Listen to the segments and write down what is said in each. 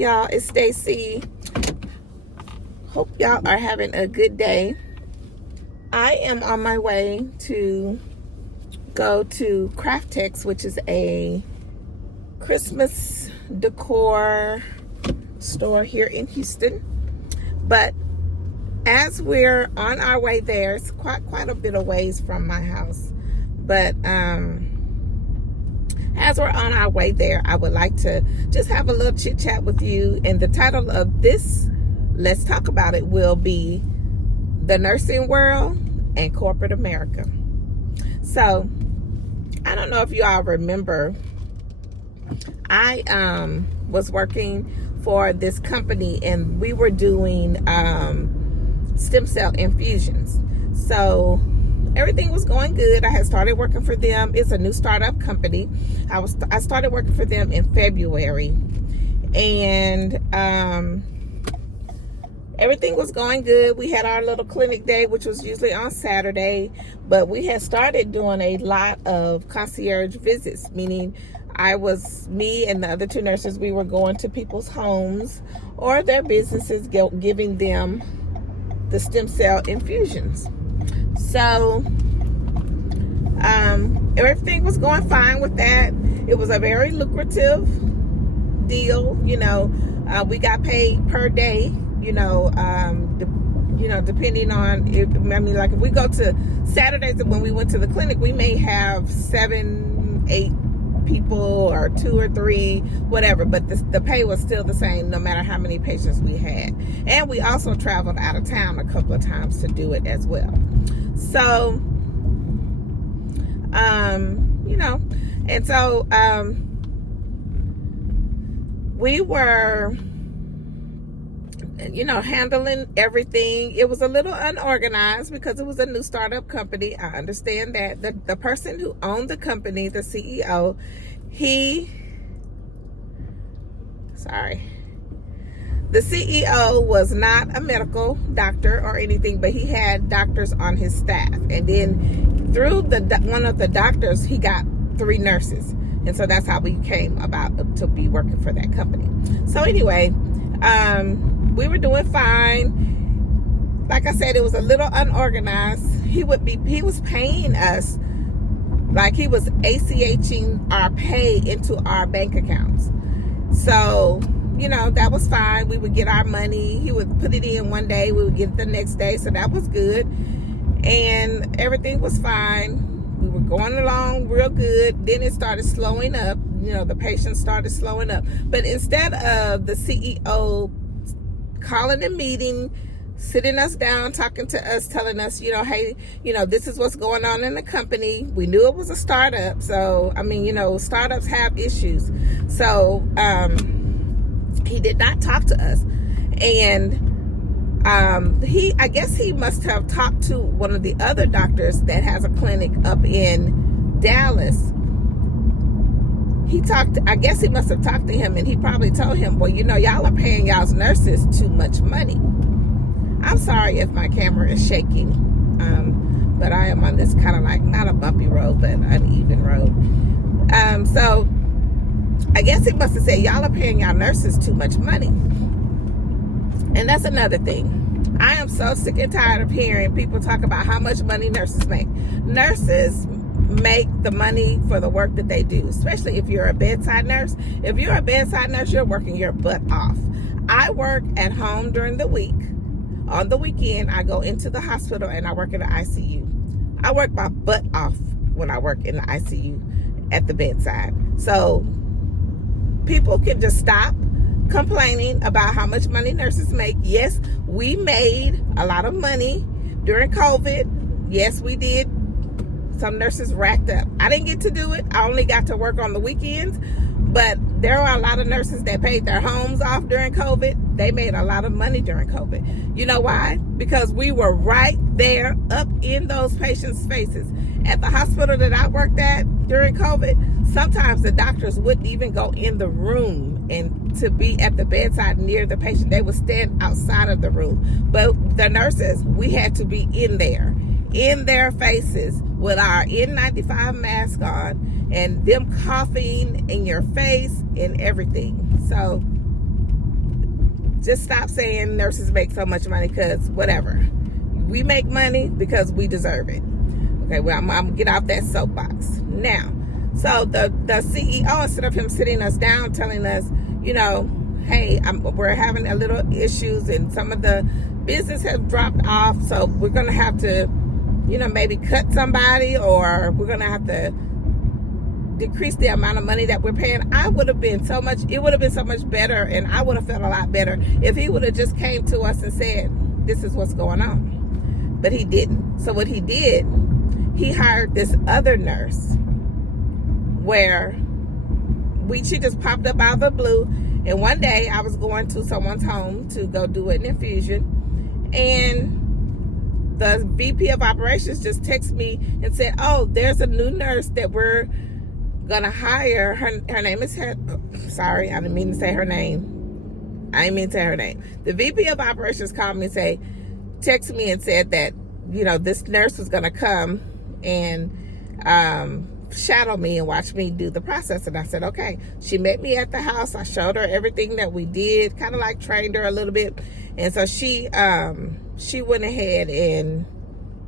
y'all, it's Stacy. Hope y'all are having a good day. I am on my way to go to Craftex, which is a Christmas decor store here in Houston. But as we're on our way there, it's quite a bit of ways from my house. But as we're on our way there, I would like to just have a little chit chat with you. And the title of this Let's Talk About It will be The Nursing World and Corporate America. So I don't know if you all remember, I was working for this company and we were doing stem cell infusions. So everything was going good. I had started working for them. It's a new startup company. I started working for them in February, and everything was going good. We had our little clinic day, which was usually on Saturday, but we had started doing a lot of concierge visits, meaning me and the other two nurses, we were going to people's homes or their businesses, giving them the stem cell infusions. So everything was going fine with that. It was a very lucrative deal. We got paid per day, depending on if we go to Saturdays, when we went to the clinic, we may have 7, 8 people or 2 or 3, whatever, but the pay was still the same no matter how many patients we had. And we also traveled out of town a couple of times to do it as well. So we were handling everything. It was a little unorganized because it was a new startup company. I understand that. The person who owned the company, the CEO, the CEO was not a medical doctor or anything, but he had doctors on his staff. And then through one of the doctors, he got 3 nurses. And so that's how we came about to be working for that company. So anyway, we were doing fine. Like I said, it was a little unorganized. He was paying us like he was ACHing our pay into our bank accounts. So, that was fine. We would get our money. He would put it in one day. We would get it the next day. So that was good. And everything was fine. We were going along real good. Then it started slowing up. The patients started slowing up. But instead of the CEO calling a meeting, sitting us down, talking to us, telling us, hey, this is what's going on in the company. We knew it was a startup. So, startups have issues. So, he did not talk to us. And I guess he must have talked to one of the other doctors that has a clinic up in Dallas. I guess he must have talked to him, and he probably told him, well, y'all are paying y'all's nurses too much money. I'm sorry if my camera is shaking, but I am on this kind of like, not a bumpy road, but uneven road. So I guess he must have said, y'all are paying y'all nurses too much money. And that's another thing. I am so sick and tired of hearing people talk about how much money nurses make. Nurses make the money for the work that they do, especially if you're a bedside nurse. If you're a bedside nurse, you're working your butt off. I work at home during the week. On the weekend, I go into the hospital and I work in the ICU. I work my butt off when I work in the ICU at the bedside. So people can just stop complaining about how much money nurses make. Yes, we made a lot of money during COVID. Yes, we did. Some nurses racked up. I didn't get to do it. I only got to work on the weekends. But there are a lot of nurses that paid their homes off during COVID. They made a lot of money during COVID. You know why? Because we were right there up in those patients' faces. At the hospital that I worked at during COVID, sometimes the doctors wouldn't even go in the room and to be at the bedside near the patient. They would stand outside of the room. But the nurses, we had to be in there, in their faces with our N95 mask on and them coughing in your face and everything. So Just stop saying nurses make so much money, because whatever. We make money because we deserve it. Okay, well, I'm gonna get off that soapbox. Now, so the CEO, instead of him sitting us down, telling us, you know, hey, we're having a little issues and some of the business has dropped off, so we're gonna have to, you know, maybe cut somebody, or we're gonna have to decrease the amount of money that we're paying. It would have been so much better, and I would have felt a lot better if he would have just came to us and said, this is what's going on. But he didn't. So what he did, he hired this other nurse where she just popped up out of the blue. And one day I was going to someone's home to go do an infusion, and the VP of operations just texted me and said, oh, there's a new nurse that we're gonna hire. Her name is sorry, I didn't mean to say her name. The VP of operations called me and texted me and said that, you know, this nurse was gonna come and shadow me and watch me do the process. And I said, okay. She met me at the house. I showed her everything that we did, kind of like trained her a little bit. And so she went ahead and,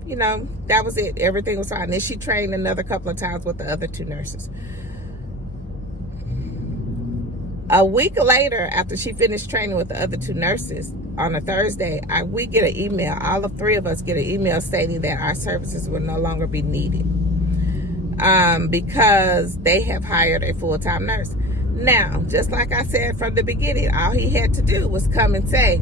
you know, that was it. Everything was fine. Then she trained another couple of times with the other two nurses. A week later, after she finished training with the other two nurses, on a Thursday, we get an email. All the three of us get an email stating that our services will no longer be needed, because they have hired a full-time nurse. Now, just like I said from the beginning, all he had to do was come and say,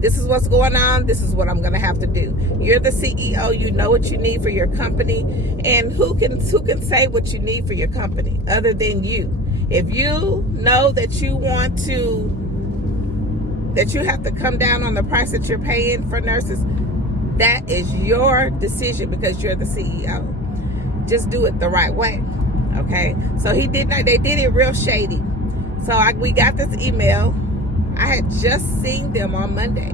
this is what's going on. This is what I'm going to have to do. You're the CEO. You know what you need for your company. And who can say what you need for your company other than you? If you know that you have to come down on the price that you're paying for nurses, that is your decision, because you're the CEO. Just do it the right way. Okay. So they did it real shady. So we got this email. I had just seen them on Monday.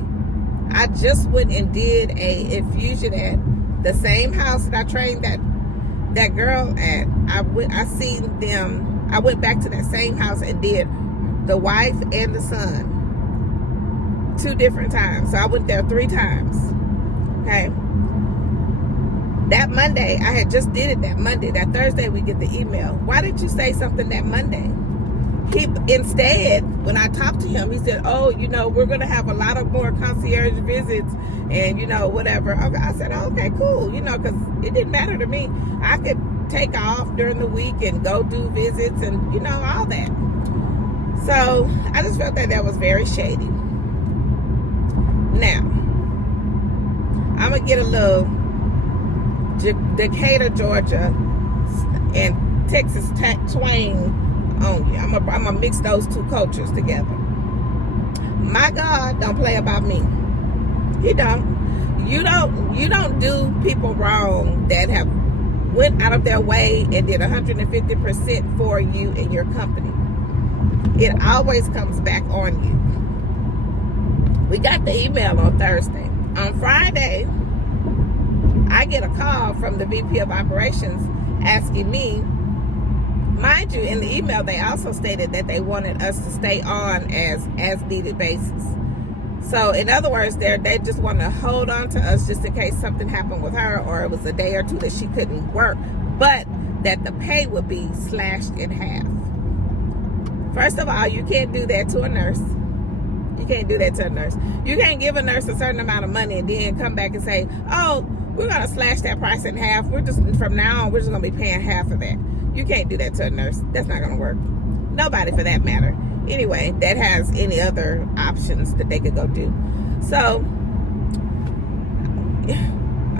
I just went and did a infusion at the same house that I trained that girl at. I seen them. I went back to that same house and did the wife and the son 2 different times. So I went there 3 times. Okay. That Monday, I had just did it that Monday. That Thursday, we get the email. Why did you say something that Monday? Instead, when I talked to him, he said, oh, you know, we're going to have a lot of more concierge visits and, you know, whatever. Okay, I said, oh, okay, cool. You know, because it didn't matter to me. I could take off during the week and go do visits and, you know, all that. So I just felt that was very shady. Now, I'm going to get a little Decatur, Georgia and Texas twang on you. I'm gonna mix those 2 cultures together. My God don't play about me. He don't. You don't do people wrong that have went out of their way and did 150% for you and your company. It always comes back on you. We got the email on Thursday. On Friday, I get a call from the VP of operations asking me, mind you, in the email, they also stated that they wanted us to stay on as needed basis. So in other words, they just want to hold on to us just in case something happened with her, or it was a day or 2 that she couldn't work, but that the pay would be slashed in half. First of all, you can't do that to a nurse. You can't do that to a nurse. You can't give a nurse a certain amount of money and then come back and say, oh, we're going to slash that price in half. From now on, we're just going to be paying half of that. You can't do that to a nurse. That's not going to work. Nobody for that matter. Anyway, that has any other options that they could go do. So,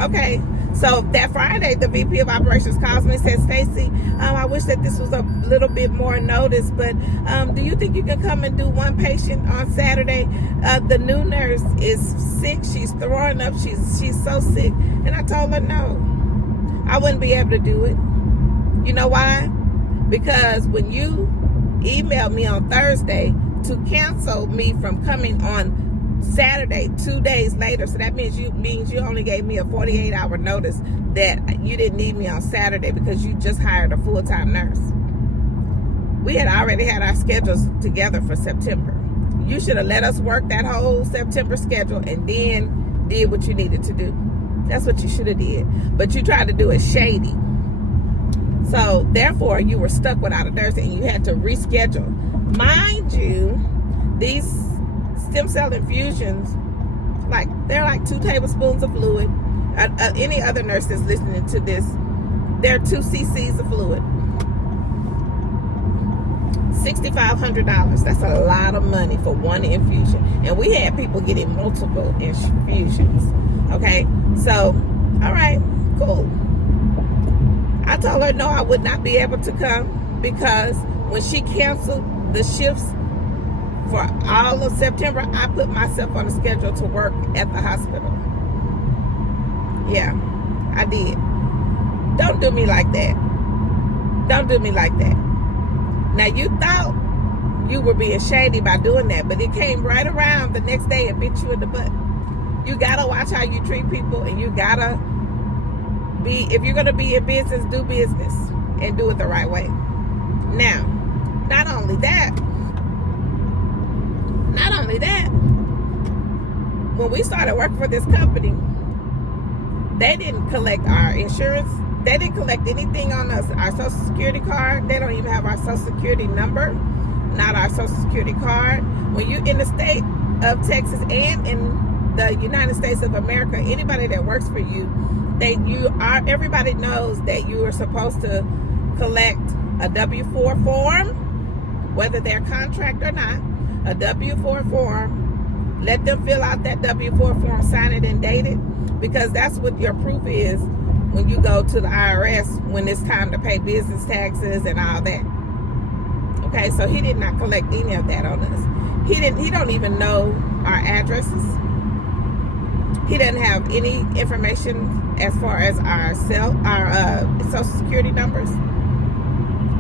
okay. So that Friday, the VP of operations calls me and says, Stacy, I wish that this was a little bit more notice, but do you think you can come and do 1 patient on Saturday? The new nurse is sick. She's throwing up. She's so sick. And I told her no. I wouldn't be able to do it. You know why? Because when you emailed me on Thursday to cancel me from coming on Saturday, 2 days later, so that means you only gave me a 48-hour notice that you didn't need me on Saturday because you just hired a full-time nurse. We had already had our schedules together for September. You should have let us work that whole September schedule and then did what you needed to do. That's what you should have did. But you tried to do it shady. So therefore, you were stuck without a nurse and you had to reschedule. Mind you, these stem cell infusions, they're like 2 tablespoons of fluid. Any other nurse that's listening to this, they're 2 cc's of fluid. $6,500. That's a lot of money for one infusion. And we had people getting multiple infusions. Okay, so all right, cool. I told her no, I would not be able to come because when she canceled the shifts for all of September, I put myself on the schedule to work at the hospital. Yeah, I did. Don't do me like that. Don't do me like that. Now, you thought you were being shady by doing that, but it came right around the next day and bit you in the butt. You gotta watch how you treat people, and you gotta be, if you're gonna be in business, do business and do it the right way. Now, not only that, when we started working for this company, they didn't collect our insurance. They didn't collect anything on us. Our Social Security card, they don't even have our Social Security number, not our Social Security card. When you're in the state of Texas and in the United States of America, anybody that works for you, everybody knows that you are supposed to collect a W-4 form, whether they're contract or not, a W-4 form. Let them fill out that W-4 form, sign it and date it, because that's what your proof is when you go to the IRS when it's time to pay business taxes and all that. Okay, so he did not collect any of that on us. He don't even know our addresses. He doesn't have any information as far as our Social Security numbers.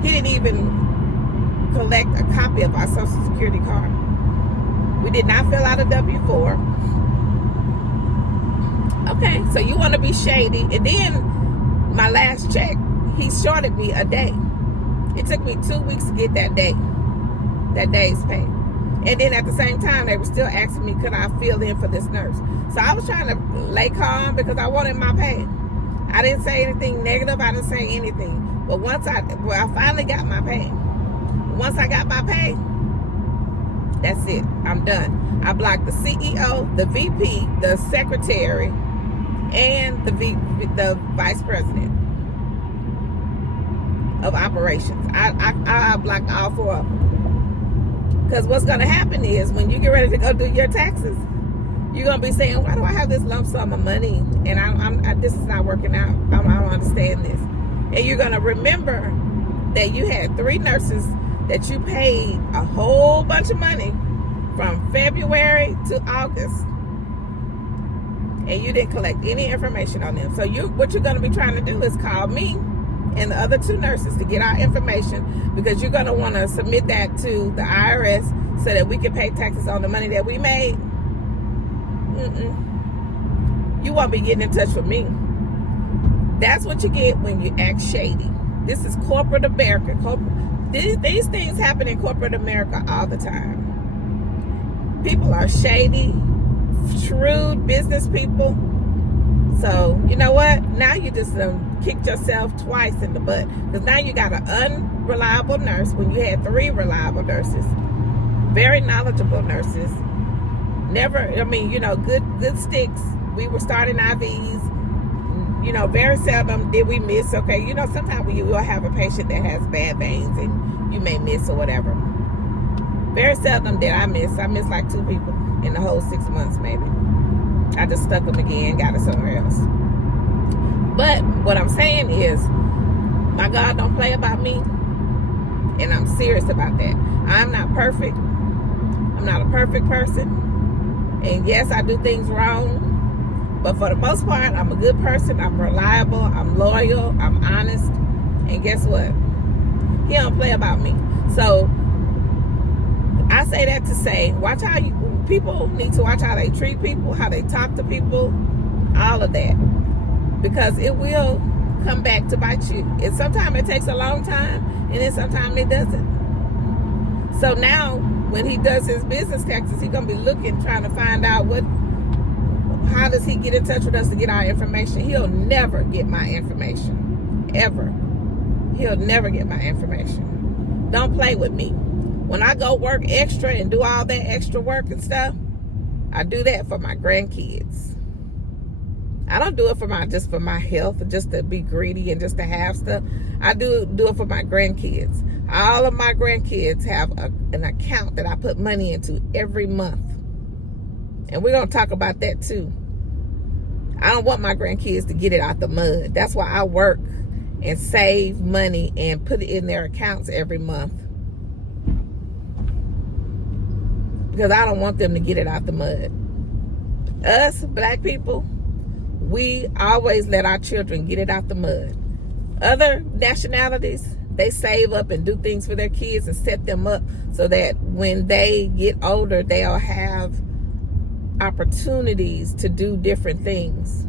He didn't even collect a copy of our Social Security card. We did not fill out a W-4. Okay, so you want to be shady. And then my last check, he shorted me a day. It took me 2 weeks to get that day's pay. And then at the same time, they were still asking me, could I fill in for this nurse? So I was trying to lay calm because I wanted my pay. I didn't say anything negative. I didn't say anything. But I finally got my pay. Once I got my pay, that's it. I'm done. I blocked the CEO, the VP, the secretary, and the vice president of operations. I blocked all 4 of them. Because what's going to happen is when you get ready to go do your taxes, you're going to be saying, why do I have this lump sum of money? And this is not working out. I don't understand this. And you're going to remember that you had 3 nurses that you paid a whole bunch of money from February to August. And you didn't collect any information on them. So what you're going to be trying to do is call me and the other 2 nurses to get our information, because you're going to want to submit that to the IRS so that we can pay taxes on the money that we made. You won't be getting in touch with me. That's what you get when you act shady. This is corporate America. These things happen in corporate America all the time. People are shady, shrewd business people. So, you know what? Now you just kicked yourself twice in the butt. Because now you got an unreliable nurse when you had 3 reliable nurses. Very knowledgeable nurses. Good sticks. We were starting IVs. Very seldom did we miss. Okay, sometimes we will have a patient that has bad veins and you may miss or whatever. Very seldom did I miss. I missed like 2 people in the whole 6 months maybe. I just stuck them again, got it somewhere else. But what I'm saying is, my God don't play about me. And I'm serious about that. I'm not perfect. I'm not a perfect person. And yes, I do things wrong. But for the most part, I'm a good person. I'm reliable. I'm loyal. I'm honest. And guess what? He don't play about me. So I say that to say, people need to watch how they treat people, how they talk to people, all of that. Because it will come back to bite you. And sometimes it takes a long time, and then sometimes it doesn't. So now, when he does his business taxes, he's going to be looking, trying to find out how does he get in touch with us to get our information. He'll never get my information. Ever. He'll never get my information. Don't play with me. When I go work extra and do all that extra work and stuff, I do that for my grandkids. I don't do it just for my health, just to be greedy and just to have stuff. I do it for my grandkids. All of my grandkids have an account that I put money into every month. And we're going to talk about that too. I don't want my grandkids to get it out the mud. That's why I work and save money and put it in their accounts every month. Because I don't want them to get it out the mud. Us, black people, we always let our children get it out the mud. Other nationalities, they save up and do things for their kids and set them up so that when they get older, they'll have opportunities to do different things.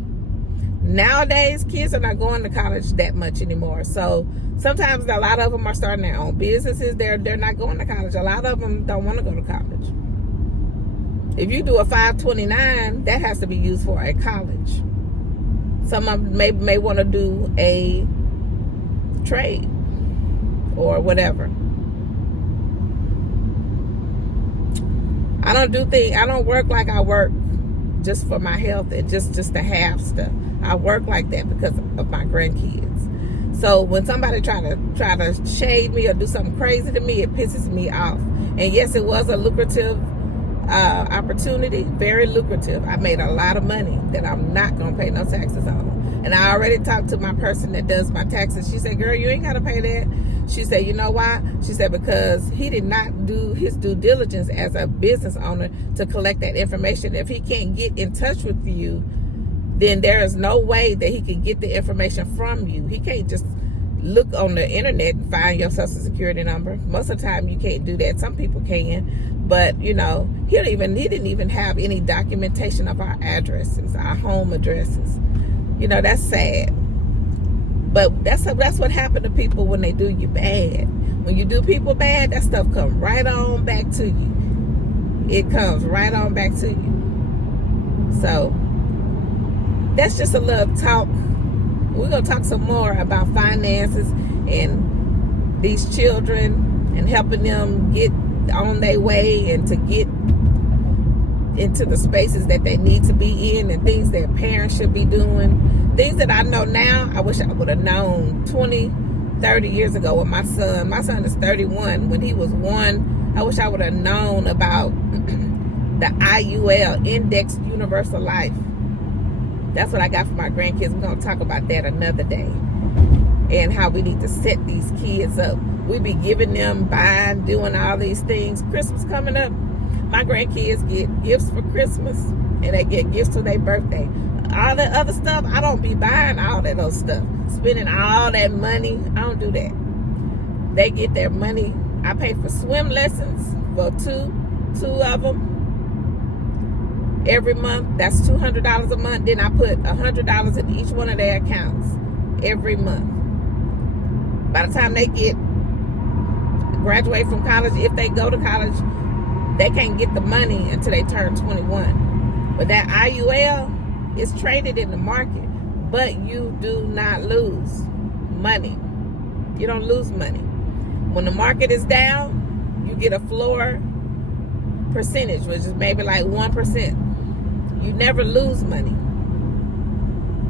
Nowadays, kids are not going to college that much anymore. So sometimes a lot of them are starting their own businesses. They're not going to college. A lot of them don't want to go to college. If you do a 529, that has to be used for a college. Some of them may want to do a trade or whatever. I don't work like I work just for my health and just to have stuff. I work like that because of my grandkids. So when somebody try to shade me or do something crazy to me, it pisses me off. And yes, it was a lucrative opportunity, very lucrative. I made a lot of money that I'm not gonna pay no taxes on. And I already talked to my person that does my taxes. She said, girl, you ain't gotta pay that. She said, you know why? She said, because he did not do his due diligence as a business owner to collect that information. If he can't get in touch with you, then there is no way that he can get the information from you. He can't just look on the internet and find your social security number. Most of the time you can't do that. Some people can. But, you know, he didn't even have any documentation of our addresses, our home addresses. You know, that's sad. But that's what happened to people when they do you bad. When you do people bad, that stuff comes right on back to you. It comes right on back to you. So, that's just a little talk. We're going to talk some more about finances and these children and helping them get on their way and to get into the spaces that they need to be in and things that parents should be doing. Things that I know now, I wish I would have known 20, 30 years ago with my son. My son is 31. When he was 1, I wish I would have known about the IUL, Indexed Universal Life. That's what I got for my grandkids. We're going to talk about that another day. And how we need to set these kids up. We be giving them, buying, doing all these things. Christmas coming up. My grandkids get gifts for Christmas. And they get gifts for their birthday. All that other stuff, I don't be buying all that other stuff. Spending all that money. I don't do that. They get their money. I pay for swim lessons for two of them. Every month. That's $200 a month. Then I put $100 in each one of their accounts. Every month. By the time they graduate from college, if they go to college, they can't get the money until they turn 21. But that IUL is traded in the market, but you do not lose money. You don't lose money. When the market is down, you get a floor percentage, which is maybe like 1%. You never lose money.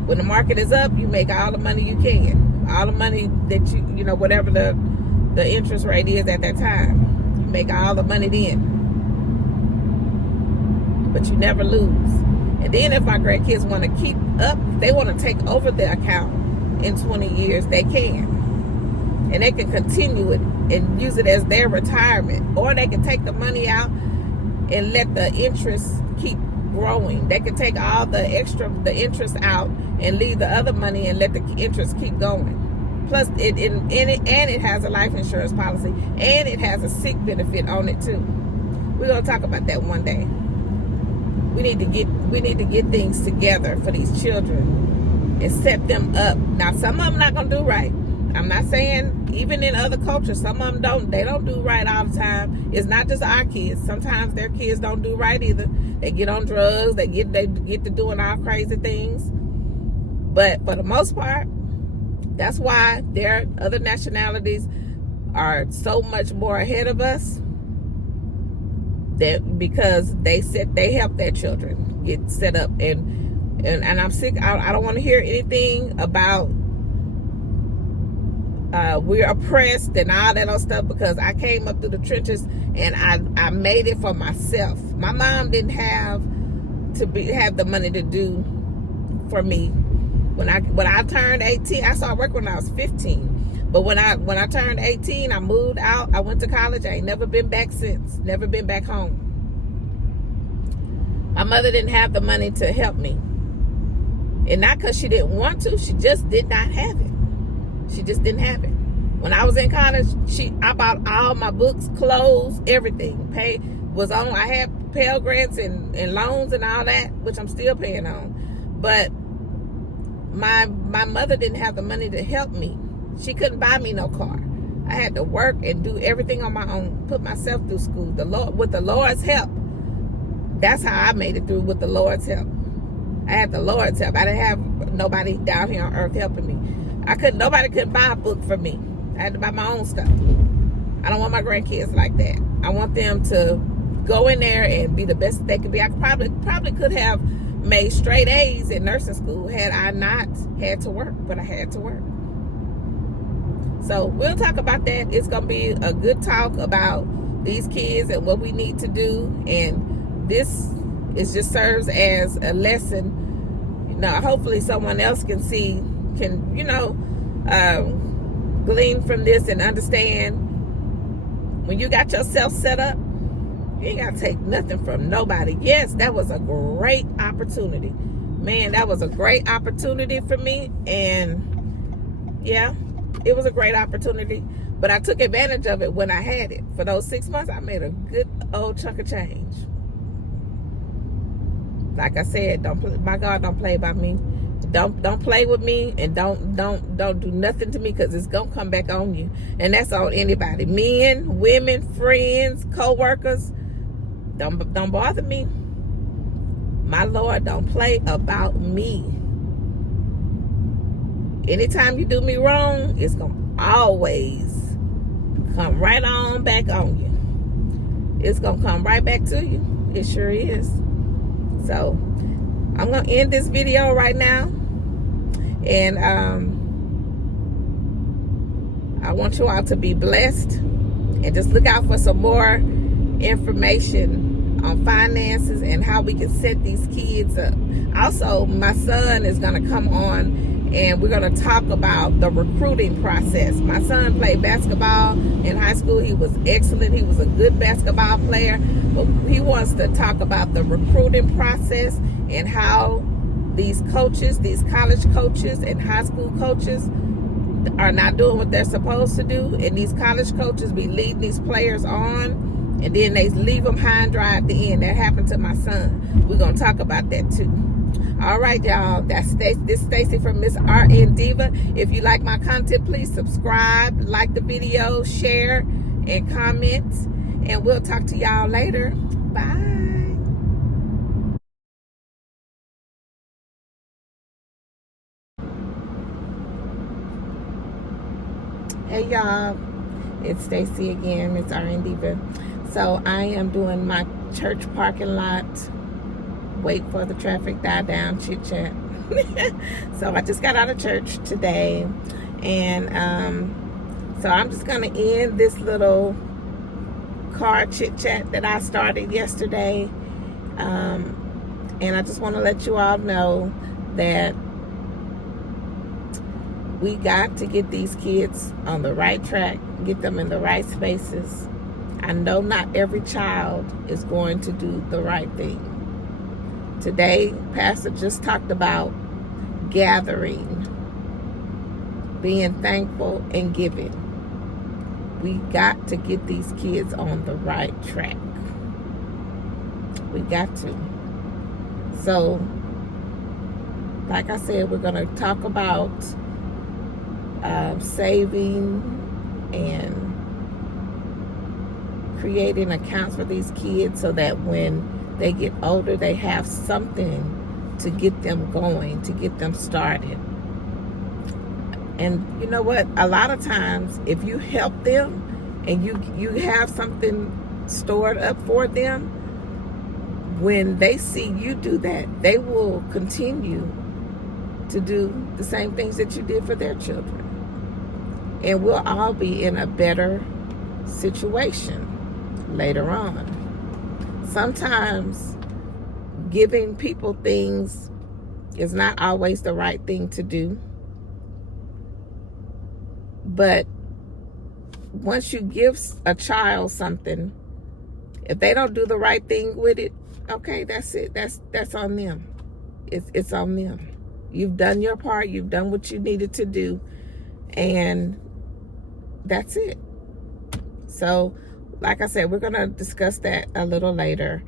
When the market is up, you make all the money you can. All the money that you know, whatever the interest rate is at that time. You make all the money then. But you never lose. And then if my grandkids want to keep up, they want to take over the account in 20 years, they can. And they can continue it and use it as their retirement. Or they can take the money out and let the interest keep growing. They can take all the interest out and leave the other money and let the interest keep going. Plus, it has a life insurance policy and it has a sick benefit on it too. We're gonna talk about that one day. We need to get things together for these children and set them up. Now, some of them not gonna do right. I'm not saying even in other cultures, some of them they don't do right all the time. It's not just our kids. Sometimes their kids don't do right either. They get on drugs, they get to doing all crazy things. But for the most part, that's why their other nationalities are so much more ahead of us. That because they help their children get set up, and I'm sick. I don't want to hear anything about we're oppressed and all that other stuff, because I came up through the trenches and I made it for myself. My mom didn't have the money to do for me. When I turned 18, I started working when I was 15. But when I turned 18, I moved out. I went to college. I ain't never been back since. Never been back home. My mother didn't have the money to help me. And not because she didn't want to. She just did not have it. She just didn't have it. When I was in college, I bought all my books, clothes, everything. I had Pell Grants and loans and all that, which I'm still paying on. But my mother didn't have the money to help me. She couldn't buy me no car. I had to work and do everything on my own, put myself through school. With the Lord's help. That's how I made it through, with the Lord's help. I had the Lord's help. I didn't have nobody down here on earth helping me. Nobody could buy a book for me. I had to buy my own stuff. I don't want my grandkids like that. I want them to go in there and be the best they could be. I probably could have made straight A's in nursing school had I not had to work, but I had to work. So we'll talk about that. It's going to be a good talk about these kids and what we need to do. And this just serves as a lesson. Hopefully someone else can glean from this and understand, when you got yourself set up, you ain't got to take nothing from nobody. Yes, that was a great opportunity. Man, that was a great opportunity for me. And yeah, it was a great opportunity. But I took advantage of it when I had it. For those 6 months, I made a good old chunk of change. Like I said, my God don't play by me. Don't play with me, and don't do nothing to me, because it's gonna come back on you. And that's on anybody. Men, women, friends, co-workers. Don't bother me. My Lord don't play about me. Anytime you do me wrong, it's gonna always come right on back on you. It's gonna come right back to you. It sure is. So I'm gonna end this video right now. And I want you all to be blessed, and just look out for some more information on finances and how we can set these kids up. Also, my son is going to come on, and we're going to talk about the recruiting process. My son played basketball in high school. He was excellent. He was a good basketball player. But he wants to talk about the recruiting process and how these coaches, these college coaches and high school coaches are not doing what they're supposed to do. And these college coaches be leading these players on, and then they leave them high and dry at the end. That happened to my son. We're going to talk about that too. All right, y'all. This is Stacy from Miss RN Diva. If you like my content, please subscribe, like the video, share, and comment. And we'll talk to y'all later. Bye. Hey y'all, it's Stacy again, Miss RN Diva. So I am doing my church parking lot, wait for the traffic die down chit chat. So I just got out of church today, and so I'm just gonna end this little car chit chat that I started yesterday, and I just want to let you all know that we got to get these kids on the right track, get them in the right spaces. I know not every child is going to do the right thing. Today, Pastor just talked about gathering, being thankful, and giving. We got to get these kids on the right track. We got to. So, like I said, we're going to talk about saving and creating accounts for these kids so that when they get older, they have something to get them going, to get them started. And you know what? A lot of times, if you help them and you have something stored up for them, when they see you do that, they will continue to do the same things that you did for their children. And we'll all be in a better situation later on. Sometimes giving people things is not always the right thing to do. But once you give a child something, if they don't do the right thing with it, okay, that's it. That's on them. It's on them. You've done your part. You've done what you needed to do. And that's it. So, like I said, we're going to discuss that a little later.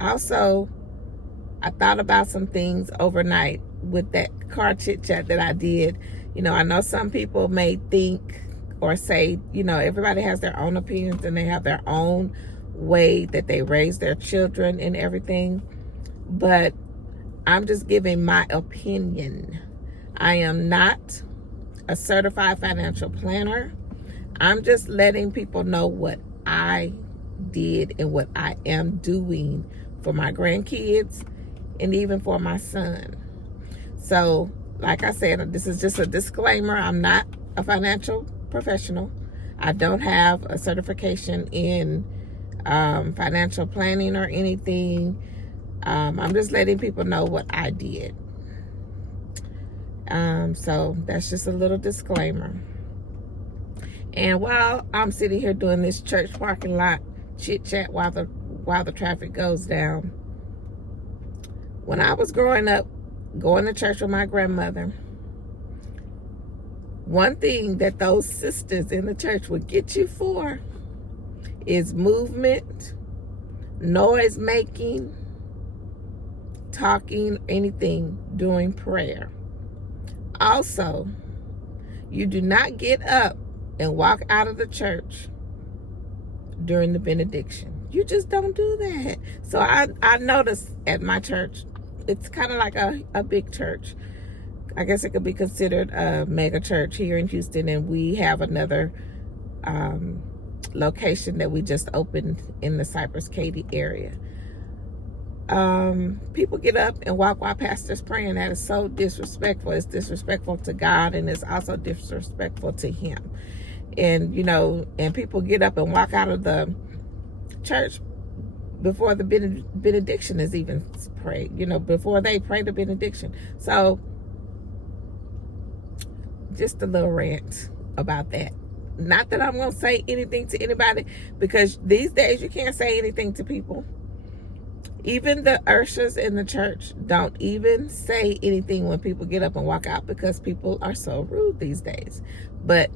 Also, I thought about some things overnight with that car chit chat that I did. You know, I know some people may think or say, you know, everybody has their own opinions and they have their own way that they raise their children and everything. But I'm just giving my opinion. I am not a certified financial planner. I'm just letting people know what I did and what I am doing for my grandkids and even for my son. So, like I said, this is just a disclaimer. I'm not a financial professional. I don't have a certification in financial planning or anything. I'm just letting people know what I did. So that's just a little disclaimer. And while I'm sitting here doing this church parking lot chit chat while the traffic goes down, when I was growing up, going to church with my grandmother, one thing that those sisters in the church would get you for is movement, noise making, talking, anything during prayer. Also, you do not get up and walk out of the church during the benediction. You just don't do that. So I noticed at my church, it's kind of like a big church. I guess it could be considered a mega church here in Houston, and we have another location that we just opened in the Cypress Katy area. People get up and walk while pastor's praying. That is so disrespectful. It's disrespectful to God, and it's also disrespectful to him. And, you know, and people get up and walk out of the church before the benediction is even prayed, you know, before they pray the benediction. So, just a little rant about that. Not that I'm going to say anything to anybody, because these days you can't say anything to people. Even the ushers in the church don't even say anything when people get up and walk out, because people are so rude these days. But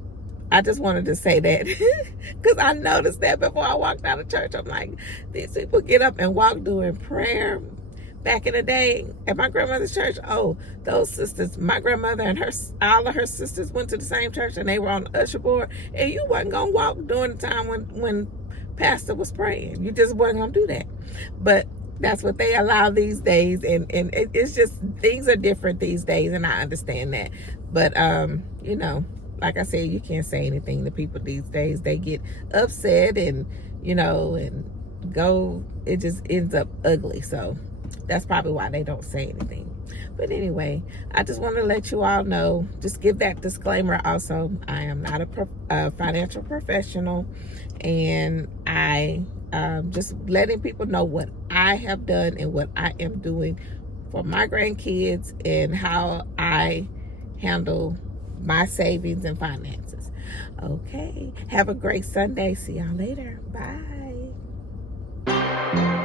I just wanted to say that because I noticed that before I walked out of church. I'm like, these people get up and walk during prayer. Back in the day at my grandmother's church, oh, those sisters, my grandmother and all of her sisters went to the same church, and they were on the usher board, and you wasn't going to walk during the time when pastor was praying. You just wasn't going to do that. But that's what they allow these days, and it's just, things are different these days, and I understand that. But, you know, like I said, you can't say anything to people these days. They get upset and, you know, and go, it just ends up ugly. So that's probably why they don't say anything. But anyway, I just want to let you all know, just give that disclaimer also. I am not a financial professional, and I just letting people know what I have done and what I am doing for my grandkids and how I handle my savings and finances. Okay, have a great Sunday. See y'all later. Bye.